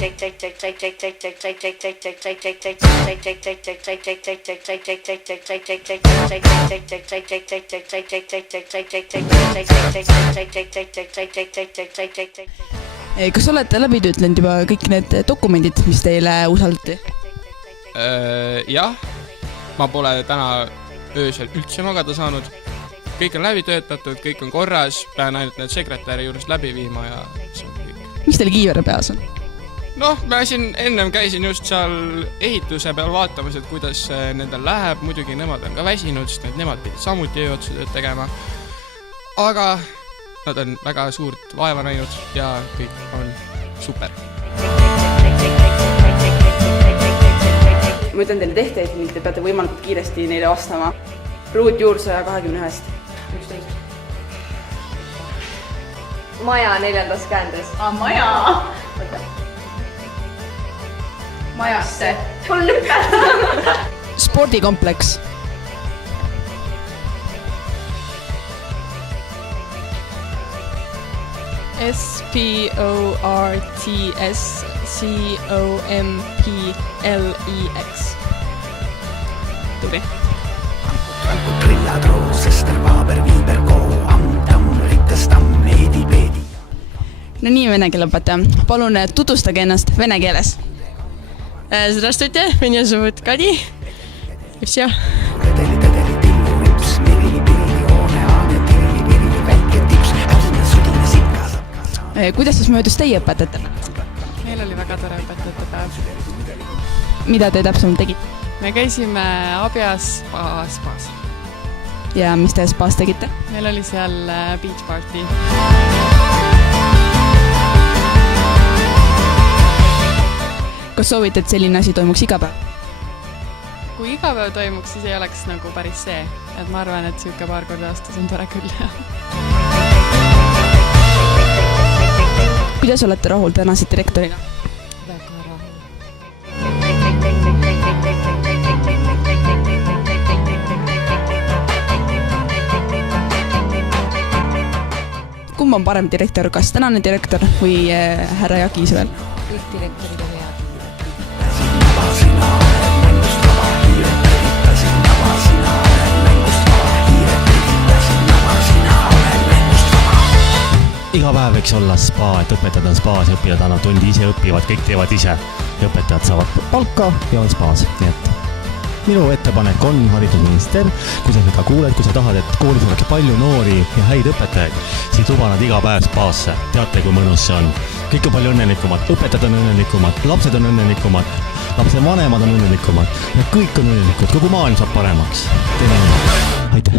Kas olete läbi töötlenud juba kõik need dokumendid, mis teile usaldati? Jah, ma pole täna öösel üldse magada saanud. Kõik on läbi töötatud, kõik on korras, pean ainult need sekretäri juurest läbi viima ja see on kõik. Mis teil kiivere peas on? Ma siin ennem käisin just seal ehituse peal vaatamas, et kuidas nendel läheb. Muidugi nemad on ka väsinud, sest nemad pidid samuti ööotsutööd tegema. Aga nad on väga suurt vaeva näinud ja kõik on super. Ma ütlen teile tehteid, nii te peate võimalikult kiiresti neile vastama. Ruut Juursoja 21. 11. Maja 4. käändes. Maja! Majasse. Mul lükata. Spordikompleks. SPORTSCOMPLEX. Tuli. No nii, vene keele õpetaja. Palun tutvustage ennast vene keeles. Здравствуйте, меня зовут Кadi. И все. Kuidas siis möödus teie õpetajatele? Meil oli väga tore õpetajate päev. Mida te täpsemalt tegite? Me käisime Abjas spaas. Ja mis te spaas tegite? Meil oli seal beach party. Kas soovite, et selline asi toimuks iga päev? Kui iga päev toimuks, siis ei oleks nagu päris see. Et ma arvan, et siuke paar korda aastas on tore küll. Kuidas olete rahul tänase direktoriga? Väga rahul. Kumb on parem direktor, kas tänane direktor või härra Jaak Iisrael? Kõik direktorid on head. Iga päev võiks olla spa, et õpetajad on spaas ja õpivad annavad tundi ise, õpivad, kõik teevad ise. Ja õpetajad saavad palka ja on spaas. Nii et minu ettepanek on haridusminister, kui sa seda kuuled, kui sa tahad, et koolis oleks palju noori ja häid õpetajaid, siis luba nad iga päev spaasse. Teate, kui mõnus see on. Kõik on palju õnnelikumad, õpetajad on õnnelikumad, lapsed on õnnelikumad, lapse vanemad on õnnelikumad ja kõik on õnnelikud, kogu maailm saab paremaks. Aitäh!